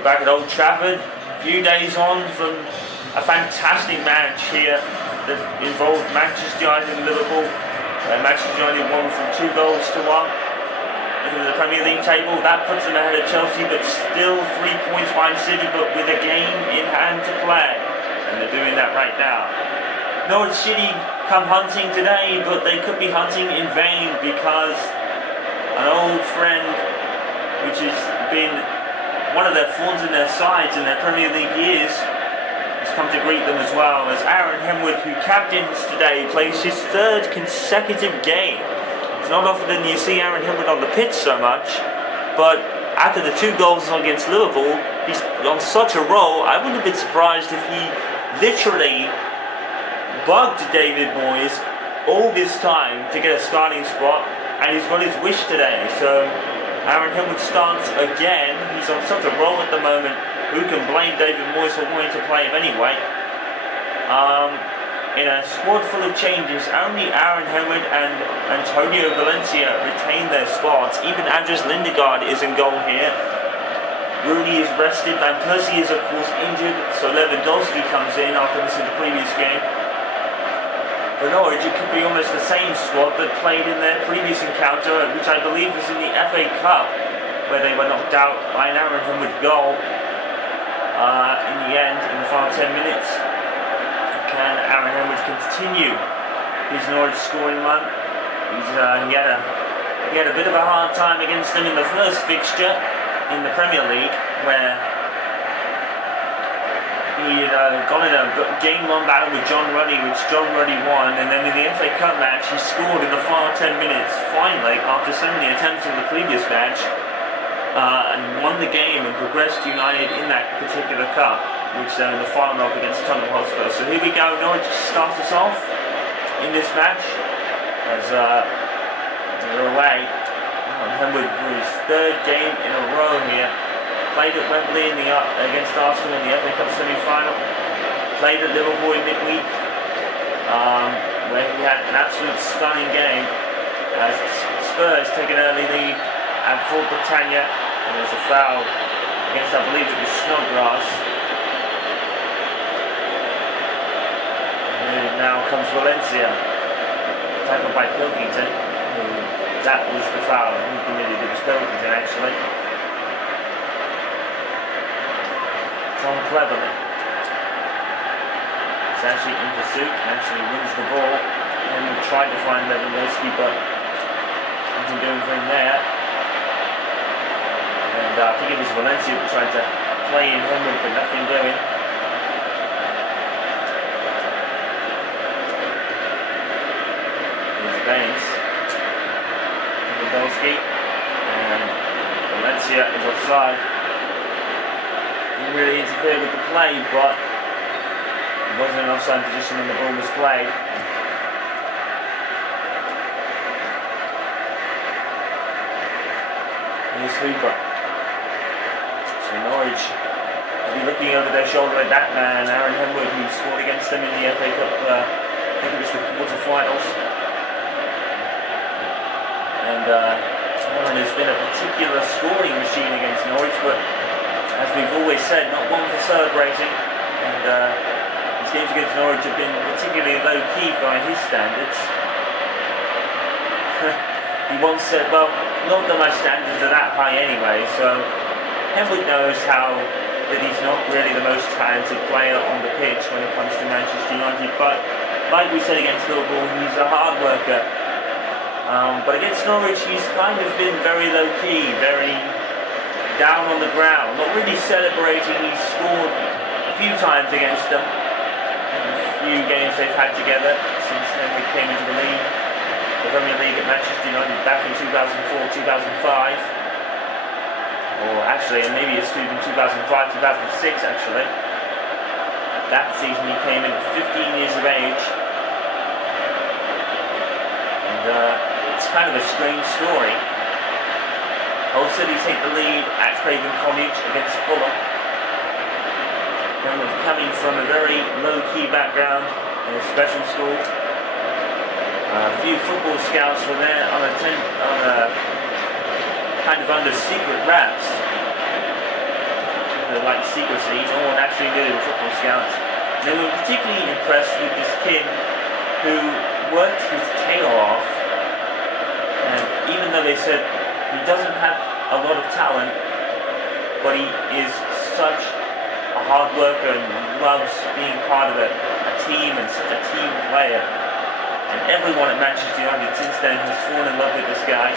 We're back at Old Trafford, a few days on from a fantastic match here that involved Manchester United and Liverpool. Manchester United won from 2 goals to 1 in the Premier League table. That puts them ahead of Chelsea, but still 3 points behind City, but with a game in hand to play. And they're doing that right now. Norwich City come hunting today, but they could be hunting in vain because an old friend, which has been one of their thorns in their sides in their Premier League years, has come to greet them as well, as Aaron Henwood, who captains today, plays his 3rd consecutive game. It's not often you see Aaron Henwood on the pitch so much, but after the 2 goals against Liverpool, he's on such a roll. I wouldn't have been surprised if he literally bugged David Moyes all this time to get a starting spot, and he's got his wish today. So Aaron Henwood starts again. He's on such a roll at the moment. Who can blame David Moyes for wanting to play him anyway? In a squad full of changes, only Aaron Henwood and Antonio Valencia retain their spots. Even Andres Lindegaard is in goal here. Rooney is rested. Van Persie is of course injured, so Lewandowski comes in after missing the previous game. For Norwich, it could be almost the same squad that played in their previous encounter, which I believe was in the FA Cup, where they were knocked out by an Aaron Henwood goal in the end, in the final 10 minutes. Can Aaron Henwood continue his Norwich scoring run? He had a bit of a hard time against them in the first fixture in the Premier League, where he got in a game-long battle with John Ruddy, which John Ruddy won, and then in the FA Cup match he scored in the final 10 minutes, finally, after so many attempts in the previous match, and won the game and progressed United in that particular cup, which in the final off against Tottenham Hotspur. So here we go, Norwich starts us off in this match, as they're away. Henwood for his 3rd game in a row here. Played at Wembley against Arsenal in the FA Cup semi-final. Played at Liverpool in midweek, where he had an absolute stunning game. As Spurs take an early lead at Fort Britannia, and there's a foul against, I believe it was Snodgrass. And now comes Valencia, tackled by Pilkington. That was the foul he committed. It was Pilkington actually. Tom Cleverly. He's actually in pursuit and actually wins the ball. And we tried to find Lewandowski, but nothing doing for him there. And I think it was Valencia who tried to play in Henwood, but nothing doing. Here's Baines. Lewandowski. And Valencia is offside. Didn't really interfere with the play, but it wasn't an offside position when the ball was played. Here's Hooper. So Norwich will be looking over their shoulder at that man, Aaron Henwood, who scored against them in the FA Cup, I think it was the quarter-finals. And Aaron has been a particular scoring machine against Norwich, but as we've always said, not one for celebrating, and his games against Norwich have been particularly low-key by his standards. He once said, well, not that my standards are that high anyway, so Henwood knows that he's not really the most talented player on the pitch when it comes to Manchester United, but like we said against Liverpool, he's a hard worker. But against Norwich, he's kind of been very low-key, very down on the ground, not really celebrating. He's scored a few times against them in a few games they've had together since Henry came into the league, the Premier League at Manchester United back in 2004-2005, or actually maybe it's even 2005-2006 actually. That season he came in at 15 years of age, and it's kind of a strange story. Hull City take the lead at Craven Cottage against Fulham. Henwood coming from a very low-key background in a special school. A few football scouts were there on kind of under secret wraps. like secrecy. No one actually knew they were football scouts. They were particularly impressed with this kid who worked his tail off, and even though they said he doesn't have a lot of talent, but he is such a hard worker and loves being part of a team and such a team player. And everyone at Manchester United since then has fallen in love with this guy.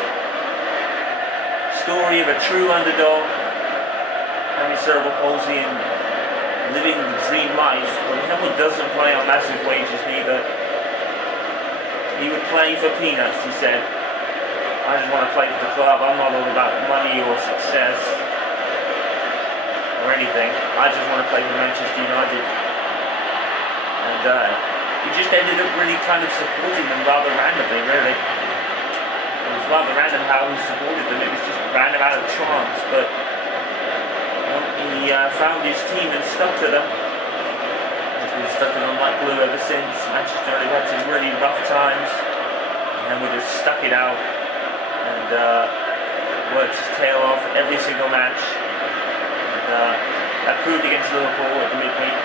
Story of a true underdog, having cerebral palsy and living the dream life. But Henwood doesn't play on massive wages neither. He would play for peanuts, he said. I just want to play for the club. I'm not all about money or success or anything. I just want to play for Manchester United. And he just ended up really kind of supporting them rather randomly, really. It was rather random how he supported them. It was just random out of chance. But he found his team and stuck to them. He's stuck to them like glue ever since. Manchester United had some really rough times, and we just stuck it out and worked his tail off every single match. And that proved against Liverpool at the midweek.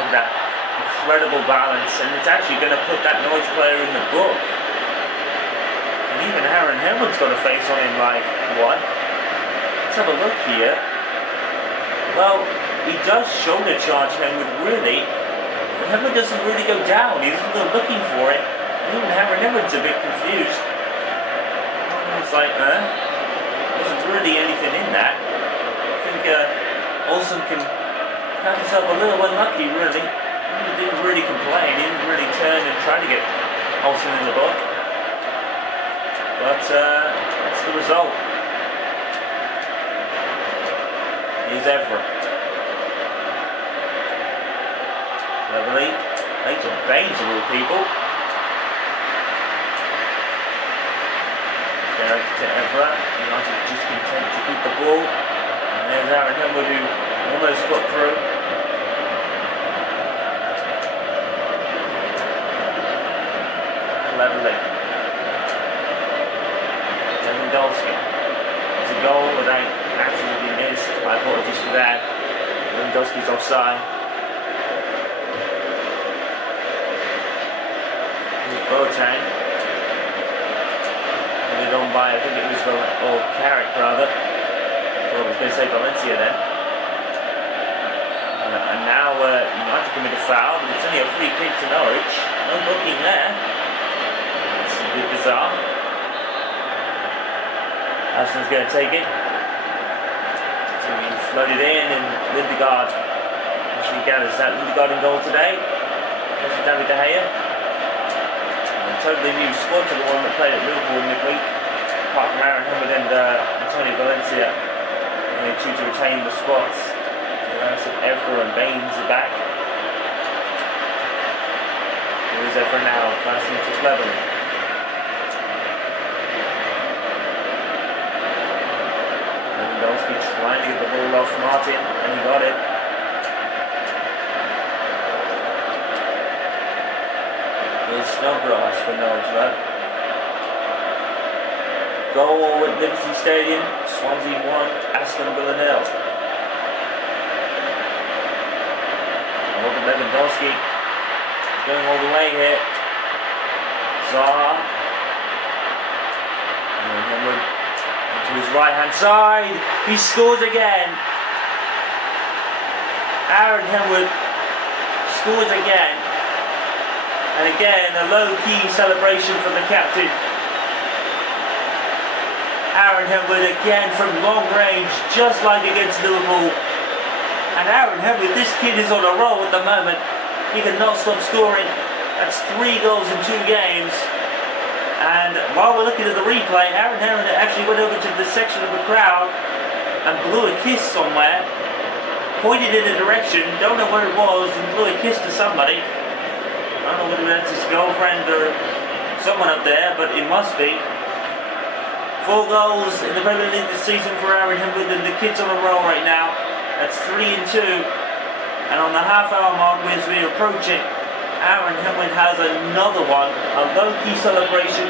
Look at that incredible balance, and it's actually going to put that Norwich player in the book. And even Aaron Henwood's got a face on him like, what? Let's have a look here. Well, he does shoulder charge Henwood really. Henwood doesn't really go down, he doesn't go looking for it. Even Aaron Henwood's a bit confused. It's like, wasn't really anything in that. I think Olsen can count himself a little unlucky really. He didn't really complain, he didn't really turn and try to get Olsen in the book. But that's the result. Here's Evra. Cleverly, makes a Baines of all people. Derek to Evra. United just content to keep the ball. And there's Aaron Henwood who almost got through. Cleverly. Lewandowski. It's a goal without absolutely missed. My apologies for that. Lewandowski's offside. Here's Boateng. Handed on by, I think it was Carrick rather. I was going to say Valencia then. And now United commit a foul, but it's only a free kick to Norwich. No booking there. It's a bit bizarre. Aston's going to take it. So he floated in, and Lindegaard actually gathers that. Lindegaard in goal today. There's David De Gea. A totally new squad to the one that played at Liverpool midweek. Apart from Aaron Henwood and Antonio Valencia. And they choose to retain the spots. So Evra and Baines are back. Here is Evra now, passing to Cleverly. Lewandowski trying to get the ball off Martin, and he got it. Here's Snodgrass for Norwich, though. Goal at Liberty Stadium, Swansea 1, Aston Villa 0. Robert Lewandowski going all the way here. Zaha. And Henwood to his right hand side. He scores again. Aaron Henwood scores again. And again a low key celebration from the captain. Aaron Henwood again from long range, just like against Liverpool. And Aaron Henwood, this kid is on a roll at the moment. He cannot stop scoring. That's 3 goals in 2 games. And while we're looking at the replay, Aaron Henwood actually went over to the section of the crowd and blew a kiss somewhere. Pointed in a direction, don't know where it was, and blew a kiss to somebody. I don't know whether that's his girlfriend or someone up there, but it must be. 4 goals in the Premier League this season for Aaron Henwood, and the kid's on a roll right now. That's 3 and 2. And on the half-hour mark, as we're approaching, Aaron Henwood has another one, a low-key celebration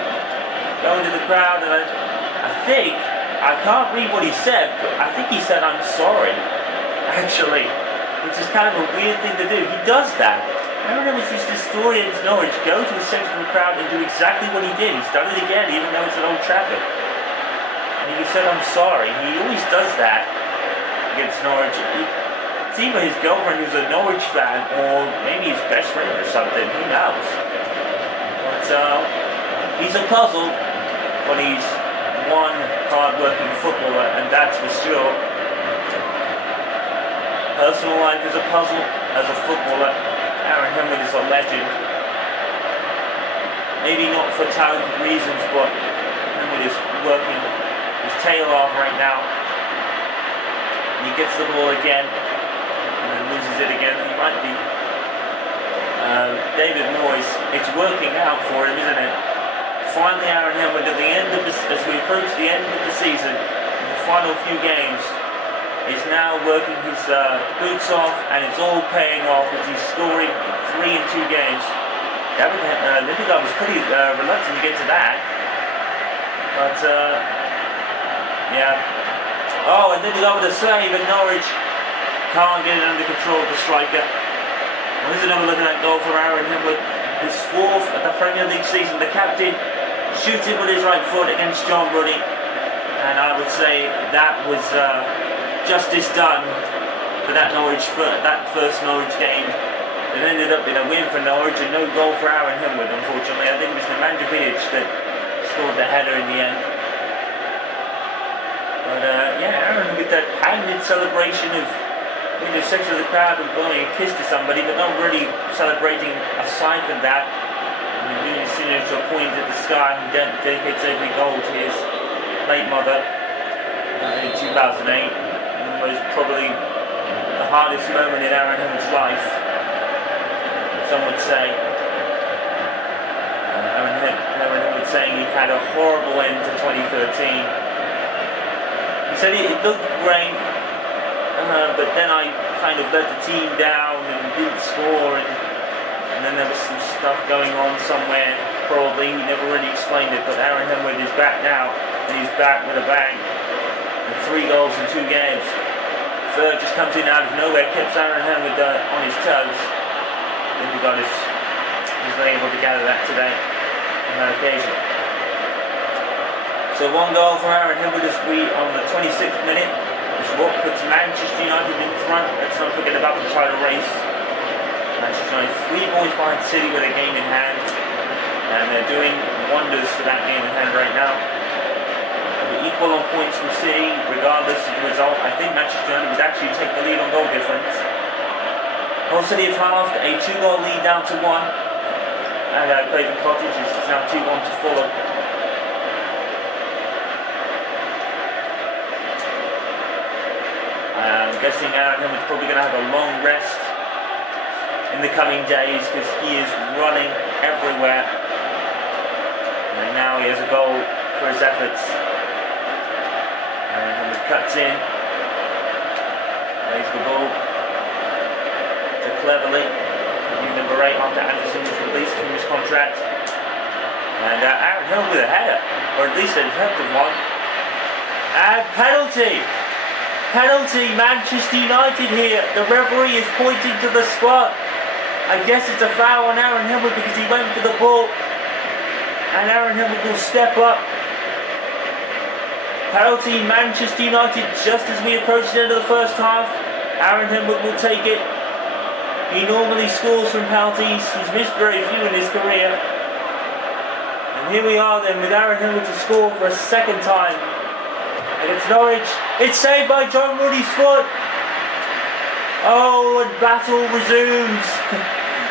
going to the crowd, and I think, I can't read what he said, but I think he said, "I'm sorry." actually, which is kind of a weird thing to do. He does that. I remember this story against Norwich, go to the centre of the crowd and do exactly what he did. He's done it again, even though it's at Old Trafford. And he said, I'm sorry. He always does that against Norwich. It's either his girlfriend who's a Norwich fan, or maybe his best friend or something. Who knows? But he's a puzzle, but he's one hard-working footballer, and that's for sure. Personal life is a puzzle. As a footballer, Aaron Henwood is a legend. Maybe not for talented reasons, but Henwood is working his tail off right now. And he gets the ball again, and then loses it again. He might be. David Moyes, it's working out for him, isn't it? Finally, Aaron Henwood, at the end of as we approach the end of the season, in the final few games, is now working his boots off, and it's all paying off as he's scoring 3 in 2 games. Lindegaard was pretty reluctant to get to that, but yeah. Oh, and Lindegaard with a save, and Norwich can't get it under control of the striker. Well, here's another look at that goal from Aaron Henwood, his 4th at the Premier League season. The captain shoots it with his right foot against John Ruddy, and I would say that was justice done for that first Norwich game. It ended up in a win for Norwich and no goal for Aaron Henwood, unfortunately. I think it was Nemanja that scored the header in the end. But yeah, Aaron with that pounded celebration of in the section of the crowd and blowing a kiss to somebody, but not really celebrating aside from that. I mean, doing his signature point at the sky, and dedicates every goal to his late mother in 2008. And was probably the hardest moment in Aaron Henwood's life, some would say. Aaron Henwood saying he had a horrible end to 2013. He said it looked great. But then I kind of let the team down and didn't score, and then there was some stuff going on somewhere, probably. He never really explained it, but Aaron Henwood is back now, and he's back with a bang. And 3 goals in 2 games. Third just comes in out of nowhere, keeps Aaron Henwood on his toes. Lindegaard is able to gather that today on that occasion. So 1 goal for Aaron Henwood as we on the 26th minute. It's what puts Manchester United in front. Let's not forget about the title race. Manchester United 3 points behind City with a game in hand, and they're doing wonders for that game in hand right now. We're equal on points from City, regardless of the result. I think Manchester United would actually take the lead on goal difference. Hull City have halved a 2-goal lead down to 1, and Craven Cottage is now 2-1 to Fulham. I'm guessing Aaron Henwood's probably going to have a long rest in the coming days because he is running everywhere. And now he has a goal for his efforts. Aaron Henwood cuts in, plays the ball to Cleverly, new number 8 after Anderson was released from his contract. And Aaron Henwood with a header, or at least an attempted one. And penalty! Penalty, Manchester United here. The referee is pointing to the spot. I guess it's a foul on Aaron Henwood because he went for the ball. And Aaron Henwood will step up. Penalty, Manchester United, just as we approach the end of the first half. Aaron Henwood will take it. He normally scores from penalties. He's missed very few in his career. And here we are then with Aaron Henwood to score for a 2nd time against Norwich. It's saved by John Ruddy's foot. Oh, and battle resumes.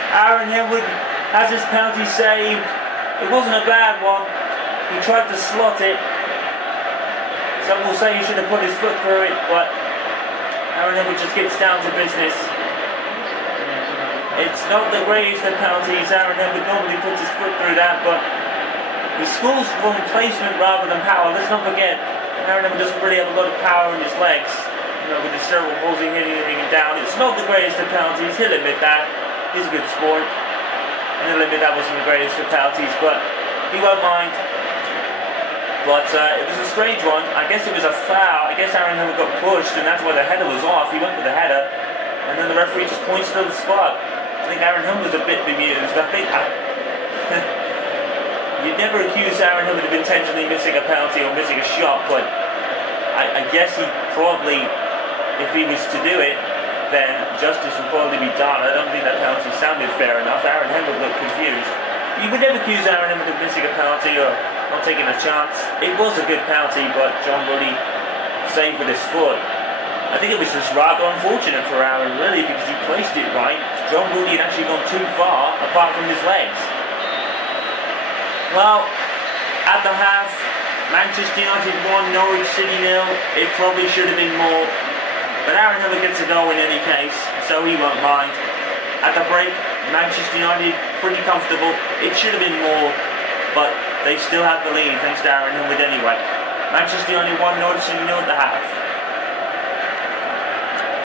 Aaron Henwood has his penalty saved. It wasn't a bad one. He tried to slot it. Some will say he should have put his foot through it, but Aaron Henwood just gets down to business. It's not the greatest of penalties. Aaron Henwood normally puts his foot through that, but he scores from placement rather than power. Let's not forget, Aaron Henwood doesn't really have a lot of power in his legs. You know, with his cerebral palsy hitting him down. It's not the greatest of penalties. He'll admit that. He's a good sport. And he'll admit that wasn't the greatest of penalties, but he won't mind. But it was a strange one. I guess it was a foul. I guess Aaron Hill got pushed, and that's why the header was off. He went for the header, and then the referee just points to the spot. I think Aaron Hill was a bit bemused. I think you'd never accuse Aaron Hill of intentionally missing a penalty or missing a shot, but I guess he probably, if he was to do it, then justice would probably be done. I don't think that penalty sounded fair enough. Aaron Hill would look confused. You would never accuse Aaron Hill of missing a penalty or not taking a chance. It was a good penalty, but John Ruddy saved with his foot. I think it was just rather unfortunate for Aaron, really, because he placed it right. John Ruddy had actually gone too far, apart from his legs. Well, at the half, Manchester United 1, Norwich City 0. It probably should have been more, but Aaron Hill gets a goal in any case, so he won't mind. At the break, Manchester United pretty comfortable. It should have been more, but they still have the lead thanks to Aaron Hill anyway. Manchester United 1, Norwich City 0 at the half.